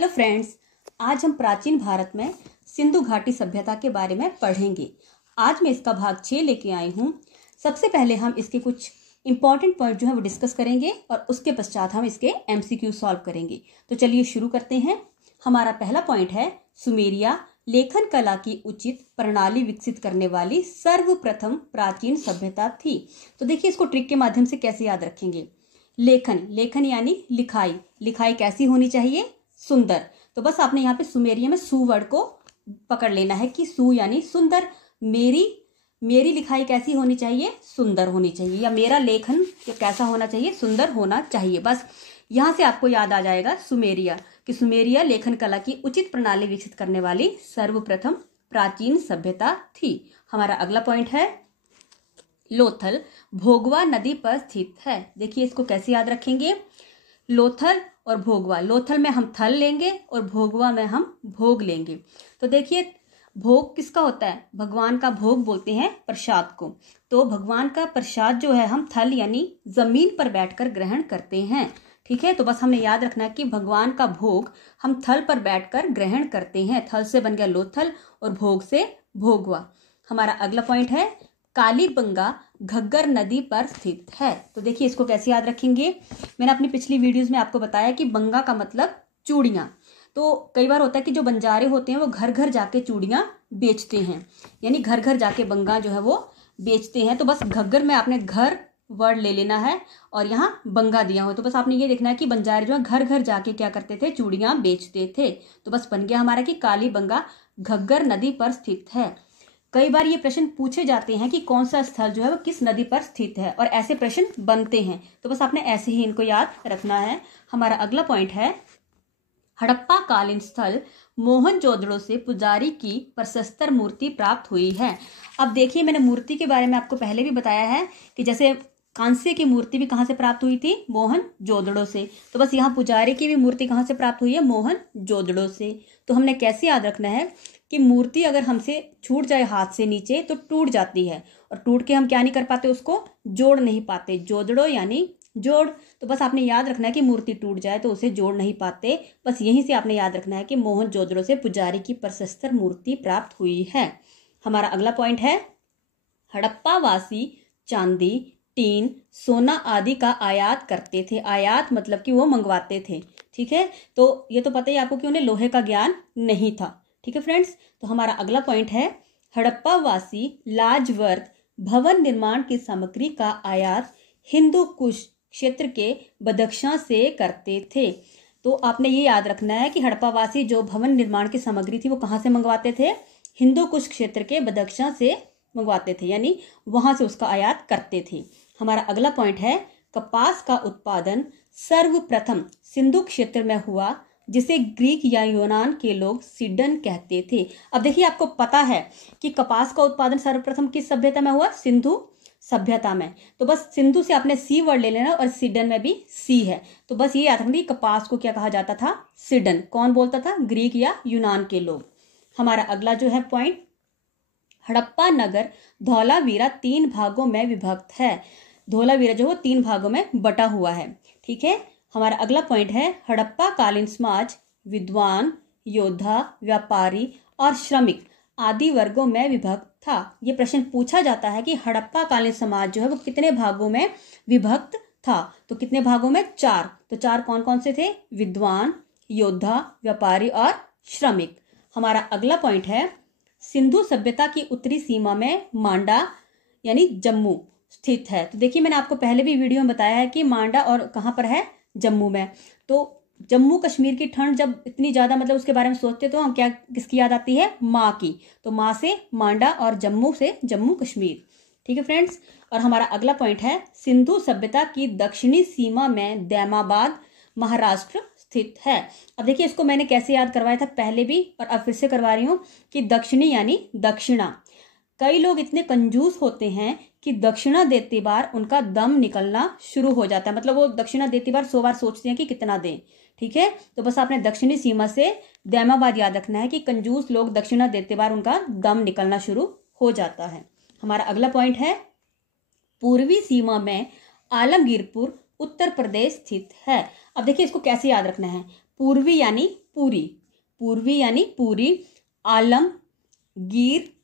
Hello friends, आज हम प्राचीन भारत में सिंधु घाटी सभ्यता के बारे में पढ़ेंगे। आज मैं इसका भाग 6 लेके आई हूँ। सबसे पहले हम इसके कुछ इंपॉर्टेंट पॉइंट जो है वो डिस्कस करेंगे और उसके पश्चात हम इसके एमसीक्यू सॉल्व करेंगे। तो चलिए शुरू करते हैं। हमारा पहला पॉइंट है सुमेरिया लेखन कला की उचित प्रणाली विकसित करने वाली सर्वप्रथम प्राचीन सभ्यता थी। तो देखिए इसको ट्रिक के माध्यम से कैसे याद रखेंगे। लेखन यानी लिखाई कैसी होनी चाहिए? सुंदर। तो बस आपने यहाँ पे सुमेरिया में सु वर्ड को पकड़ लेना है कि सु यानी सुंदर। मेरी लिखाई कैसी होनी चाहिए? सुंदर होनी चाहिए। या मेरा लेखन कैसा होना चाहिए? सुंदर होना चाहिए। बस यहाँ से आपको याद आ जाएगा सुमेरिया कि सुमेरिया लेखन कला की उचित प्रणाली विकसित करने वाली सर्वप्रथम प्राचीन सभ्यता थी। हमारा अगला पॉइंट है लोथल भोगवा नदी पर स्थित है। देखिए इसको कैसे याद रखेंगे। लोथल और भोगवा, लोथल में हम थल लेंगे और भोगवा में हम भोग लेंगे। तो देखिए भोग किसका होता है? भगवान का भोग बोलते हैं प्रसाद को। तो भगवान का प्रसाद जो है हम थल यानी जमीन पर बैठकर ग्रहण करते हैं। ठीक है, तो बस हमने याद रखना है कि भगवान का भोग हम थल पर बैठकर ग्रहण करते हैं। थल से बन गया लोथल और भोग से भोगवा। हमारा अगला पॉइंट है कालीबंगा घग्गर नदी पर स्थित है। तो देखिए इसको कैसे याद रखेंगे। मैंने अपनी पिछली वीडियोस में आपको बताया कि बंगा का मतलब चूड़ियाँ। तो कई बार होता है कि जो बंजारे होते हैं वो घर घर जाके चूड़ियाँ बेचते हैं, यानी घर घर जाके बंगा जो है वो बेचते हैं। तो बस घग्गर में आपने घर वर्ड ले लेना है और यहाँ बंगा दिया हो। तो बस आपने ये देखना है कि बंजारे जो है घर घर जाके क्या करते थे? चूड़ियाँ बेचते थे। तो बस बन गया हमारा कि कालीबंगा घग्गर नदी पर स्थित है। कई बार ये प्रश्न पूछे जाते हैं कि कौन सा स्थल जो है वो किस नदी पर स्थित है, और ऐसे प्रश्न बनते हैं। तो बस आपने ऐसे ही इनको याद रखना है। हमारा अगला पॉइंट है हड़प्पा कालीन स्थल मोहनजोदड़ो से पुजारी की प्रशस्तर मूर्ति प्राप्त हुई है। अब देखिए मैंने मूर्ति के बारे में आपको पहले भी बताया है कि जैसे कांस्य की मूर्ति भी कहाँ से प्राप्त हुई थी? मोहनजोदड़ो से। तो बस यहाँ पुजारी की भी मूर्ति कहाँ से प्राप्त हुई है? मोहनजोदड़ो से। तो हमने कैसे याद रखना है कि मूर्ति अगर हमसे छूट जाए हाथ से नीचे तो टूट जाती है, और टूट के हम क्या नहीं कर पाते? उसको जोड़ नहीं पाते। जोदड़ो यानी जोड़। तो बस आपने याद रखना है कि मूर्ति टूट जाए तो उसे जोड़ नहीं पाते। बस यहीं से आपने याद रखना है कि मोहनजोदड़ो से पुजारी की प्रशस्तर मूर्ति प्राप्त हुई है। हमारा अगला पॉइंट है हड़प्पा वासी चांदी, टीन, सोना आदि का आयात करते थे। आयात मतलब कि वो मंगवाते थे। ठीक है, तो ये तो पता ही आपको कि उन्हें लोहे का ज्ञान नहीं था। ठीक है फ्रेंड्स, तो हमारा अगला पॉइंट है हड़प्पा वासी लाजवर्त भवन निर्माण की सामग्री का आयात हिंदू कुश क्षेत्र के बदख्शां से करते थे। तो आपने ये याद रखना है कि हड़प्पा वासी जो भवन निर्माण की सामग्री थी वो कहाँ से मंगवाते थे? हिंदू कुश क्षेत्र के बदख्शां से मंगवाते थे, यानी वहां से उसका आयात करते थे। हमारा अगला पॉइंट है कपास का उत्पादन सर्वप्रथम सिंधु क्षेत्र में हुआ, जिसे ग्रीक या यूनान के लोग सिडन कहते थे। अब देखिए आपको पता है कि कपास का उत्पादन सर्वप्रथम किस सभ्यता में हुआ? सिंधु सभ्यता में। तो बस सिंधु से आपने सी वर्ड ले लेना और सिडन में भी सी है। तो बस ये याद रखना कि कपास को क्या कहा जाता था? सिडन। कौन बोलता था? ग्रीक या यूनान के लोग। हमारा अगला जो है पॉइंट हड़प्पा नगर धौलावीरा 3 भागों में विभक्त है। धौलावीरा जो है 3 भागों में बटा हुआ है। ठीक है, हमारा अगला पॉइंट है हड़प्पा कालीन समाज विद्वान, योद्धा, व्यापारी और श्रमिक आदि वर्गों में विभक्त था। ये प्रश्न पूछा जाता है कि हड़प्पा कालीन समाज जो है वो कितने भागों में विभक्त था? तो कितने भागों में? 4। तो 4 कौन कौन से थे? विद्वान, योद्धा, व्यापारी और श्रमिक। हमारा अगला पॉइंट है सिंधु सभ्यता की उत्तरी सीमा में मांडा यानी जम्मू स्थित है। तो देखिए मैंने आपको पहले भी वीडियो में बताया है कि मांडा और कहाँ पर है? जम्मू में। तो जम्मू कश्मीर की ठंड जब इतनी ज्यादा मतलब उसके बारे में सोचते तो हम क्या किसकी याद आती है? माँ की। तो माँ से मांडा और जम्मू से जम्मू कश्मीर। ठीक है फ्रेंड्स, और हमारा अगला पॉइंट है सिंधु सभ्यता की दक्षिणी सीमा में दैमाबाद महाराष्ट्र स्थित है। अब देखिए इसको मैंने कैसे याद करवाया था पहले भी और अब फिर से करवा रही हूँ कि दक्षिणी यानी दक्षिणा। कई लोग इतने कंजूस होते हैं कि दक्षिणा देते बार उनका दम निकलना शुरू हो जाता है। मतलब वो दक्षिणा देती बार 100 बार सोचते हैं कि कितना दें। ठीक है, तो बस आपने दक्षिणी सीमा से दैमाबाद याद रखना है कि कंजूस लोग दक्षिणा देते बार उनका दम निकलना शुरू हो जाता है। हमारा अगला पॉइंट है पूर्वी सीमा में आलमगीरपुर उत्तर प्रदेश स्थित है। अब देखिए इसको कैसे याद रखना है। पूर्वी यानी पूरी, पूर्वी यानी पूरी, आलमगीरपुर।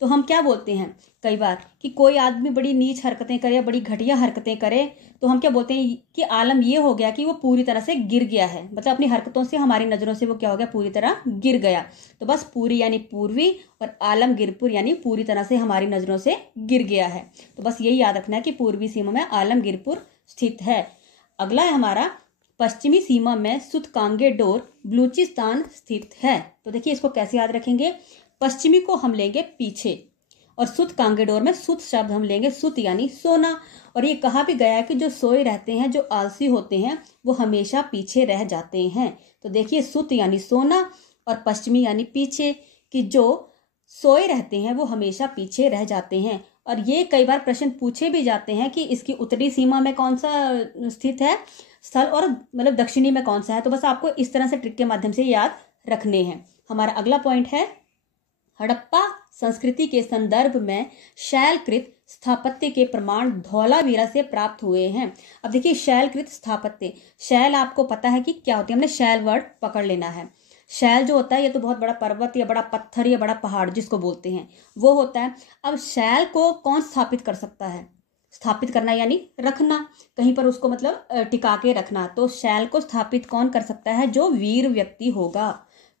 तो हम क्या बोलते हैं कई बार कि कोई आदमी बड़ी नीच हरकतें करे या बड़ी घटिया हरकतें करे तो हम क्या बोलते हैं कि आलम ये हो गया कि वो पूरी तरह से गिर गया है, मतलब अपनी हरकतों से हमारी नज़रों से वो क्या हो गया, पूरी तरह गिर गया। तो बस पूरी यानी पूर्वी और आलमगीरपुर यानी पूरी तरह से हमारी नज़रों से गिर गया है। तो बस यही याद रखना है कि पूर्वी सीमा में आलमगीरपुर स्थित है। अगला है हमारा पश्चिमी सीमा में सुतकांगेडोर बलूचिस्तान स्थित है। तो देखिए इसको कैसे याद रखेंगे, पश्चिमी को हम लेंगे पीछे और सुतकांगेडोर में सुत शब्द हम लेंगे सुत यानी सोना। और ये कहा भी गया है कि जो सोए रहते हैं, जो आलसी होते हैं, वो हमेशा पीछे रह जाते हैं। तो देखिए सुत यानी सोना और पश्चिमी यानी पीछे, कि जो सोए रहते हैं वो हमेशा पीछे रह जाते हैं। और ये कई बार प्रश्न पूछे भी जाते हैं कि इसकी उत्तरी सीमा में कौन सा स्थित है स्थल और मतलब दक्षिणी में कौन सा है। तो बस आपको इस तरह से ट्रिक के माध्यम से याद रखने हैं। हमारा अगला पॉइंट है हड़प्पा संस्कृति के संदर्भ में शैलकृत स्थापत्य के प्रमाण धौलावीरा से प्राप्त हुए हैं। अब देखिए शैलकृत स्थापत्य, शैल आपको पता है कि क्या होती है, हमने शैल वर्ड पकड़ लेना है। शैल जो होता है ये तो बहुत बड़ा पर्वत या बड़ा पत्थर या बड़ा पहाड़ जिसको बोलते हैं वो होता है। अब शैल को कौन स्थापित कर सकता है, स्थापित करना यानी रखना, कहीं पर उसको मतलब टिका के रखना। तो शैल को स्थापित कौन कर सकता है, जो वीर व्यक्ति होगा।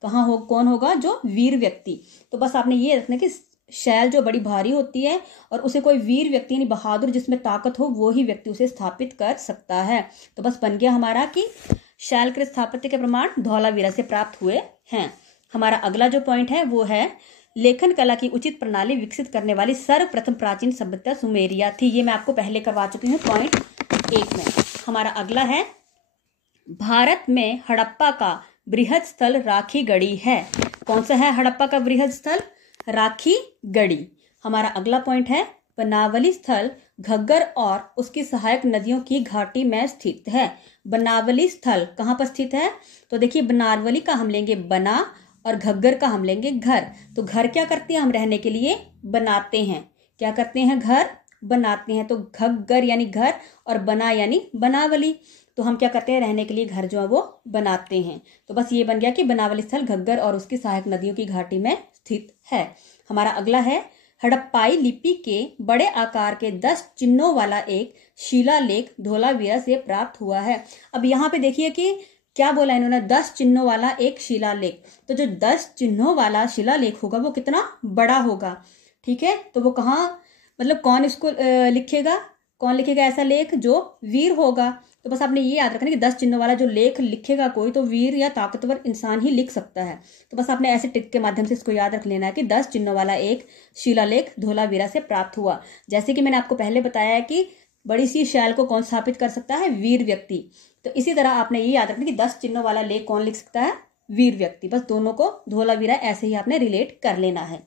कहाँ हो, कौन होगा, जो वीर व्यक्ति। तो बस आपने ये रखना कि शैल जो बड़ी भारी होती है और उसे कोई वीर व्यक्ति यानी बहादुर जिसमें ताकत हो वो ही व्यक्ति उसे स्थापित कर सकता है। तो बस बन गया हमारा कि शैलकृत स्थापत्य के प्रमाण धौलावीरा से प्राप्त हुए हैं। हमारा अगला जो पॉइंट है वो है लेखन कला की उचित प्रणाली विकसित करने वाली सर्वप्रथम प्राचीन सभ्यता सुमेरिया थी। ये मैं आपको पहले करवा चुकी हूँ पॉइंट 1 में। हमारा अगला है भारत में हड़प्पा का बृहद स्थल राखी गढ़ी है। कौन सा है हड़प्पा का बृहद स्थल, राखी गढ़ी। हमारा अगला पॉइंट है बनावली स्थल घग्गर और उसकी सहायक नदियों की घाटी में स्थित है। बनावली स्थल कहाँ पर स्थित है, तो देखिए बनावली का हम लेंगे बना और घग्गर का हम लेंगे घर। तो घर क्या करते हैं, हम रहने के लिए बनाते हैं, क्या करते हैं, घर बनाते हैं। तो घग्गर यानी घर और बना यानी बनावली। तो हम क्या करते हैं, रहने के लिए घर जो है वो बनाते हैं। तो बस ये बन गया कि बनावली स्थल घग्गर और उसकी सहायक नदियों की घाटी में स्थित है। हमारा अगला है हड़प्पाई लिपि के बड़े आकार के 10 चिन्हों वाला एक शिलालेख धौलावीरा से प्राप्त हुआ है। अब यहाँ पे देखिए कि क्या बोला इन्होंने, 10 चिन्हों वाला एक शिलालेख। तो जो 10 चिन्हों वाला शिलालेख होगा वो कितना बड़ा होगा, ठीक है। तो वो कहाँ, मतलब कौन इसको लिखेगा, कौन लिखेगा ऐसा लेख, जो वीर होगा। तो बस आपने ये याद रखना कि 10 चिन्हों वाला जो लेख लिखेगा कोई तो वीर या ताकतवर इंसान ही लिख सकता है। तो बस आपने ऐसे ट्रिक के माध्यम से इसको याद रख लेना है कि 10 चिन्हों वाला एक शिलालेख धौलावीरा से प्राप्त हुआ। जैसे कि मैंने आपको पहले बताया है कि बड़ी सी शैल को कौन स्थापित कर सकता है, वीर व्यक्ति। तो इसी तरह आपने ये याद रखना कि 10 चिन्हों वाला लेख कौन लिख सकता है, वीर व्यक्ति। बस दोनों को धौलावीरा ऐसे ही आपने रिलेट कर लेना है।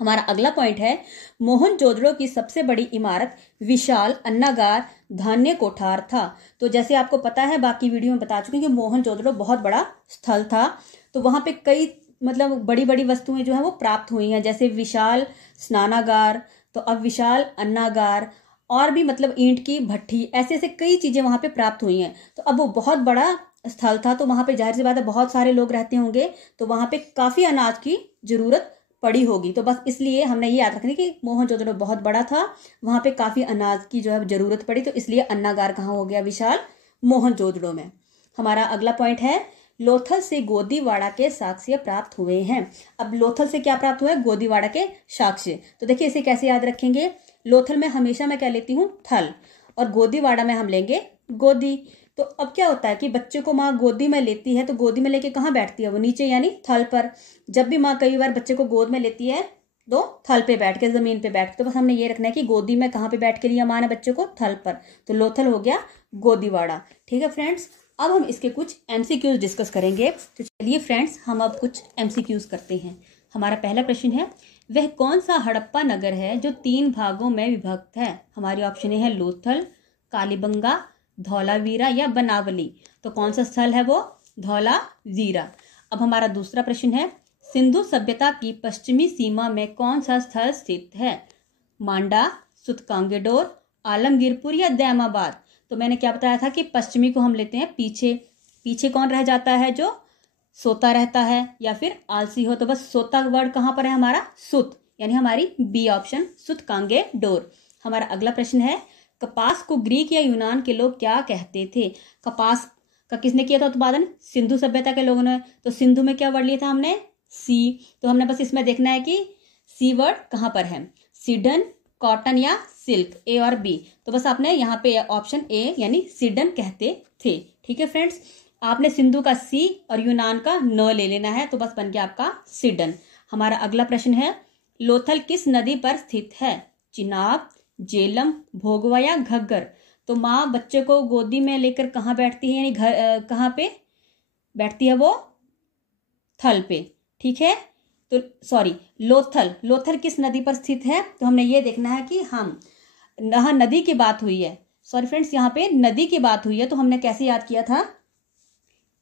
हमारा अगला पॉइंट है मोहनजोदड़ो की सबसे बड़ी इमारत विशाल अन्नागार धान्य कोठार था। तो जैसे आपको पता है, बाकी वीडियो में बता चुके हैं कि मोहनजोदड़ो बहुत बड़ा स्थल था। तो वहां पे कई मतलब बड़ी बड़ी वस्तुएं जो है वो प्राप्त हुई हैं, जैसे विशाल स्नानागार, तो अब विशाल अन्नागार, और भी मतलब ईंट की भट्ठी, ऐसे ऐसे कई चीजें वहां पे प्राप्त हुई हैं। तो अब वो बहुत बड़ा स्थल था, तो वहां पे जाहिर सी बात है बहुत सारे लोग रहते होंगे, तो वहां पे काफी अनाज की जरूरत पड़ी होगी। तो बस इसलिए हमने ये याद रखना कि मोहनजोदड़ो बहुत बड़ा था, वहां पे काफी अनाज की जो है जरूरत पड़ी, तो इसलिए अन्नागार कहाँ हो गया, विशाल मोहनजोदड़ो में। हमारा अगला पॉइंट है लोथल से गोदीवाड़ा के साक्ष्य प्राप्त हुए हैं। अब लोथल से क्या प्राप्त हुआ है, गोदीवाड़ा के साक्ष्य। तो देखिए इसे कैसे याद रखेंगे, लोथल में हमेशा मैं क्या लेती हूँ, थल, और गोदीवाड़ा में हम लेंगे गोदी। तो अब क्या होता है कि बच्चे को माँ गोदी में लेती है, तो गोदी में लेके कहाँ बैठती है, वो नीचे यानी थल पर। जब भी माँ कई बार बच्चे को गोद में लेती है तो थल पे बैठ के, जमीन पे बैठ के। तो बस हमने ये रखना है कि गोदी में कहाँ पे बैठ के लिया माँ ने बच्चे को, थल पर। तो लोथल हो गया गोदीवाड़ा, ठीक है फ्रेंड्स। अब हम इसके कुछ MCQs डिस्कस करेंगे। तो चलिए फ्रेंड्स हम अब कुछ MCQs करते हैं। हमारा पहला प्रश्न है वह कौन सा हड़प्पा नगर है जो 3 भागों में विभक्त है। हमारी ऑप्शन है लोथल, कालीबंगा, धौलावीरा या बनावली। तो कौन सा स्थल है वो, धौलावीरा। अब हमारा दूसरा प्रश्न है सिंधु सभ्यता की पश्चिमी सीमा में कौन सा स्थल स्थित है, मांडा, सुतकांगेडोर, आलमगीरपुर या दैमाबाद। तो मैंने क्या बताया था कि पश्चिमी को हम लेते हैं पीछे, पीछे कौन रह जाता है, जो सोता रहता है या फिर आलसी हो। तो बस सोता वर्ड कहाँ पर है हमारा, सुत, यानी हमारी बी ऑप्शन सुत कांगे डोर। हमारा अगला प्रश्न है, कपास को ग्रीक या यूनान के लोग क्या कहते थे। कपास का किसने किया था उत्पादन, सिंधु सभ्यता के लोगों ने। तो सिंधु में क्या वर्ड लिया था हमने, सी। तो हमने बस इसमें देखना है कि सी वर्ड कहाँ पर है, सिडन, कॉटन या सिल्क, ए और बी। तो बस आपने यहाँ पे ऑप्शन ए यानी सिडन कहते थे। ठीक है फ्रेंड्स, आपने सिंधु का सी और यूनान का न ले लेना है, तो बस बन गया आपका सिडन। हमारा अगला प्रश्न है, लोथल किस नदी पर स्थित है, चिनाब, जेलम, भोगवा या घग्गर। तो माँ बच्चे को गोदी में लेकर कहाँ बैठती है, यानी घर कहाँ पे बैठती है, वो थल पे। ठीक है, तो सॉरी लोथल किस नदी पर स्थित है। तो हमने ये देखना है कि हम यहाँ नदी की बात हुई है, सॉरी फ्रेंड्स यहाँ पे नदी की बात हुई है। तो हमने कैसे याद किया था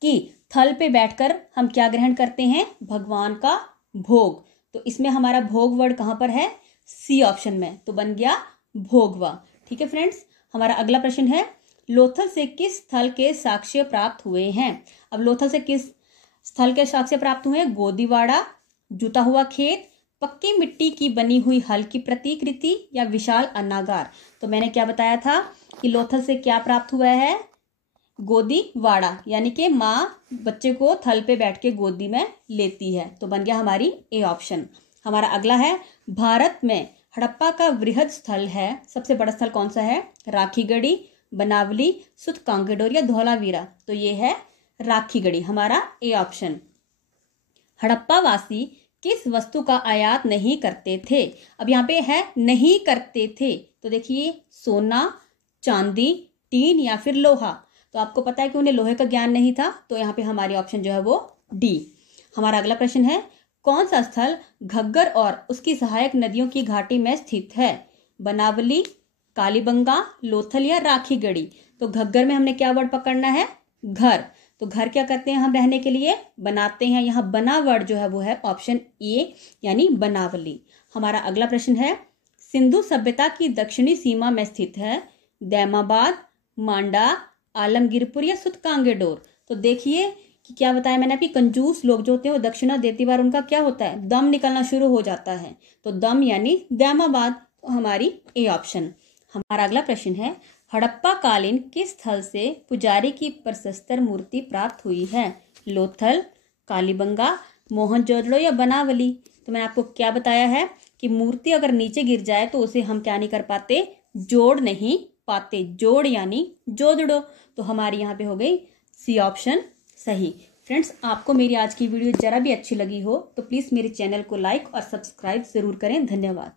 कि थल पे बैठकर हम क्या ग्रहण करते हैं, भगवान का भोग। तो इसमें हमारा भोग वर्ड कहाँ पर है, सी ऑप्शन में, तो बन गया भोगवा। ठीक है फ्रेंड्स, हमारा अगला प्रश्न है, लोथल से किस स्थल के साक्ष्य प्राप्त हुए हैं। अब लोथल से किस स्थल के साक्ष्य प्राप्त हुए हैं, गोदीवाड़ा, जुता हुआ खेत, पक्की मिट्टी की बनी हुई हल की प्रतिकृति या विशाल अन्नागार। तो मैंने क्या बताया था कि लोथल से क्या प्राप्त हुआ है, गोदीवाड़ा, यानी कि माँ बच्चे को थल पे बैठ के गोदी में लेती है। तो बन गया हमारी ए ऑप्शन। हमारा अगला है, भारत में हड़प्पा का वृहद स्थल है, सबसे बड़ा स्थल कौन सा है, राखीगढ़ी, बनावली, सुत कांगेडोर या धौलावीरा। तो ये है राखीगढ़ी, हमारा ए ऑप्शन। हड़प्पा वासी किस वस्तु का आयात नहीं करते थे। अब यहाँ पे है नहीं करते थे, तो देखिए सोना, चांदी, टीन या फिर लोहा। तो आपको पता है कि उन्हें लोहे का ज्ञान नहीं था, तो यहाँ पे हमारी ऑप्शन जो है वो डी। हमारा अगला प्रश्न है, कौन सा स्थल घग्गर और उसकी सहायक नदियों की घाटी में स्थित है, बनावली, कालीबंगा, लोथल या राखीगढ़ी। तो घग्गर में हमने क्या वर्ड पकड़ना है, घर। तो घर क्या करते हैं हम रहने के लिए, बनाते हैं। यहाँ बना वर्ड जो है वो है ऑप्शन ए यानी बनावली। हमारा अगला प्रश्न है, सिंधु सभ्यता की दक्षिणी सीमा में स्थित है, दैमाबाद, मांडा, आलमगीरपुर या सुत कांगेडोर। तो देखिए कि क्या बताया मैंने अभी, कंजूस लोग जो होते हैं वो दक्षिणा देती बार उनका क्या होता है, दम निकलना शुरू हो जाता है। तो दम यानी दैमाबाद, तो हमारी ए ऑप्शन। हमारा अगला प्रश्न है, हड़प्पा कालीन किस स्थल से पुजारी की प्रशस्तर मूर्ति प्राप्त हुई है, लोथल, कालीबंगा, मोहनजोदड़ो या बनावली। तो मैंने आपको क्या बताया है कि मूर्ति अगर नीचे गिर जाए तो उसे हम क्या नहीं कर पाते, जोड़ नहीं पाते, जोड़ यानी जोदड़ो। तो हमारी यहाँ पे हो गई सी ऑप्शन सही। फ्रेंड्स, आपको मेरी आज की वीडियो जरा भी अच्छी लगी हो तो प्लीज़ मेरे चैनल को लाइक और सब्सक्राइब ज़रूर करें। धन्यवाद।